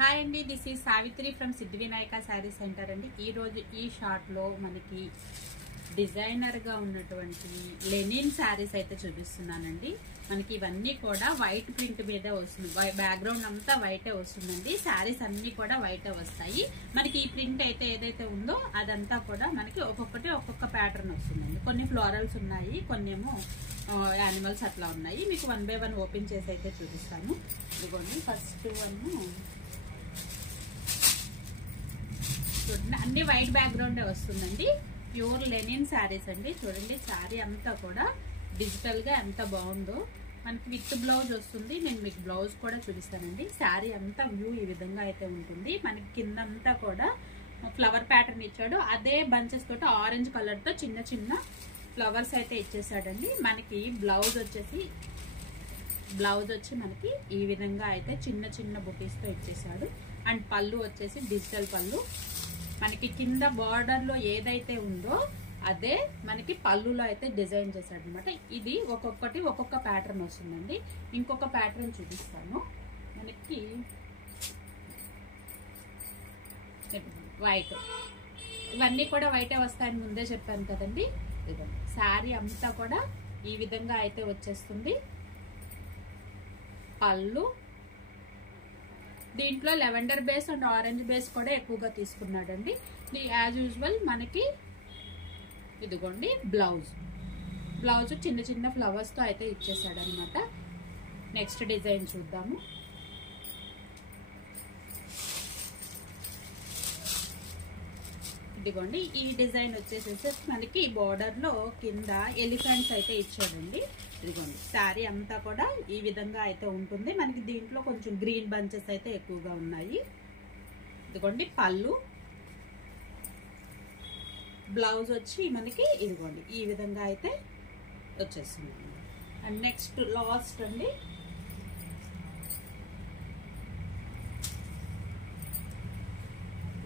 Hi అండి, this is Savitri from Siddhivinayak sari centre అండి. ఈరోజు ఈ షార్ట్లో మనకి డిజైనర్గా ఉన్నటువంటి లెనిన్ శారీస్ అయితే చూపిస్తున్నానండి. మనకి ఇవన్నీ కూడా వైట్ ప్రింట్ మీదే వస్తుంది, బ్యాక్గ్రౌండ్ అంతా వైటే వస్తుందండి. శారీస్ అన్ని కూడా వైటే వస్తాయి. మనకి ఈ ప్రింట్ అయితే ఏదైతే ఉందో అదంతా కూడా మనకి ఒక్కొక్క ప్యాటర్న్ వస్తుందండి. కొన్ని ఫ్లోరల్స్ ఉన్నాయి, కొన్ని ఏమో యానిమల్స్ అట్లా ఉన్నాయి. మీకు 1 by 1 ఓపెన్ చేసి అయితే చూపిస్తాను. ఇదిగోండి ఫస్ట్ వన్ చూడండి, అన్ని వైట్ బ్యాక్గ్రౌండ్ వస్తుందండి. ప్యూర్ లెనిన్ శారీస్ అండి. చూడండి శారీ అంతా కూడా డిజిటల్ గా ఎంత బాగుందో. మనకి విత్ బ్లౌజ్ వస్తుంది. నేను మీకు బ్లౌజ్ కూడా చూపిస్తానండి. శారీ అంతా వ్యూ ఈ విధంగా అయితే ఉంటుంది. మనకి కింద అంతా కూడా ఫ్లవర్ ప్యాటర్న్ ఇచ్చాడు. అదే బంచెస్ తోటి ఆరెంజ్ కలర్ తో చిన్న చిన్న ఫ్లవర్స్ అయితే ఇచ్చేసాడండి. మనకి బ్లౌజ్ వచ్చి మనకి ఈ విధంగా అయితే చిన్న చిన్న బుటీస్ తో ఇచ్చేసాడు. అండ్ పళ్ళు వచ్చేసి డిజిటల్ పళ్ళు. మనకి కింద బార్డర్ లో ఏదైతే ఉందో అదే మనకి పళ్ళులో అయితే డిజైన్ చేశాడు అనమాట. ఇది ఒక్కొక్క ప్యాటర్న్ వస్తుందండి. ఇంకొక ప్యాటర్న్ చూపిస్తాను. మనకి వైట్, ఇవన్నీ కూడా వైటే వస్తాయని ముందే చెప్పాను కదండి. శారీ అంతా కూడా ఈ విధంగా అయితే వచ్చేస్తుంది. పళ్ళు దీంట్లో lavender base and orange base కూడా ఎక్కువగా తీసుకున్నాడండి. యాజ్ యూజువల్ మనకి ఇదిగోండి బ్లౌజ్ చిన్న చిన్న ఫ్లవర్స్ తో అయితే ఇచ్చేసాడు అనమాట. నెక్స్ట్ డిజైన్ చూద్దాము. ఇదిగోండి ఈ డిజైన్ వచ్చేసేసి మనకి బోర్డర్ లో కింద ఎలిఫెంట్స్ అయితే ఇచ్చాడండి. ఇదిగోండి శారీ అంతా కూడా ఈ విధంగా అయితే ఉంటుంది. మనకి దీంట్లో కొంచెం గ్రీన్ బంచెస్ అయితే ఎక్కువగా ఉన్నాయి. ఇదిగోండి పళ్ళు, బ్లౌజ్ వచ్చి మనకి ఇదిగోండి ఈ విధంగా అయితే వచ్చేస్తుంది. అండ్ నెక్స్ట్ లాస్ట్ అండి,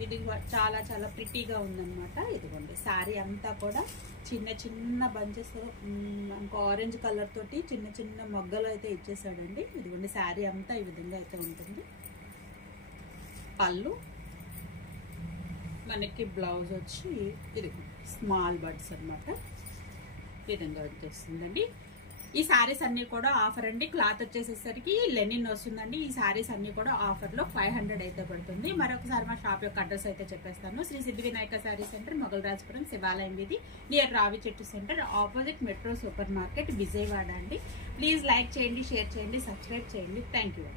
ఇది చాలా చాలా ప్రిటీగా ఉందన్నమాట. ఇదిగోండి శారీ అంతా కూడా చిన్న చిన్న బంచెస్, మనకు ఆరెంజ్ కలర్ తోటి చిన్న చిన్న మొగ్గలు అయితే ఇచ్చేసాడండి. ఇదిగోండి శారీ అంతా ఈ విధంగా అయితే ఉంటుంది. పళ్ళు, మనకి బ్లౌజ్ వచ్చి ఇది స్మాల్ బర్డ్స్ అనమాట. ఈ విధంగా వచ్చేస్తుందండి. ఈ శారీస్ అన్ని కూడా ఆఫర్ అండి. క్లాత్ వచ్చేసేసరికి లెనిన్ వస్తుందండి. ఈ శారీస్ అన్ని కూడా ఆఫర్ లో 500 అయితే పడుతుంది. మరొకసారి మా షాప్ యొక్క అడ్రస్ అయితే చెప్పేస్తాను. శ్రీ సిద్ధివినాయక శారీ సెంటర్, మొగల్రాజపురం, శివాలయం వీధి, నియర్ రావి చెట్టు centre, opposite metro super market, Vijayawada అండి. ప్లీజ్ లైక్ చేయండి, షేర్ చేయండి, సబ్స్క్రైబ్ చేయండి. Thank you.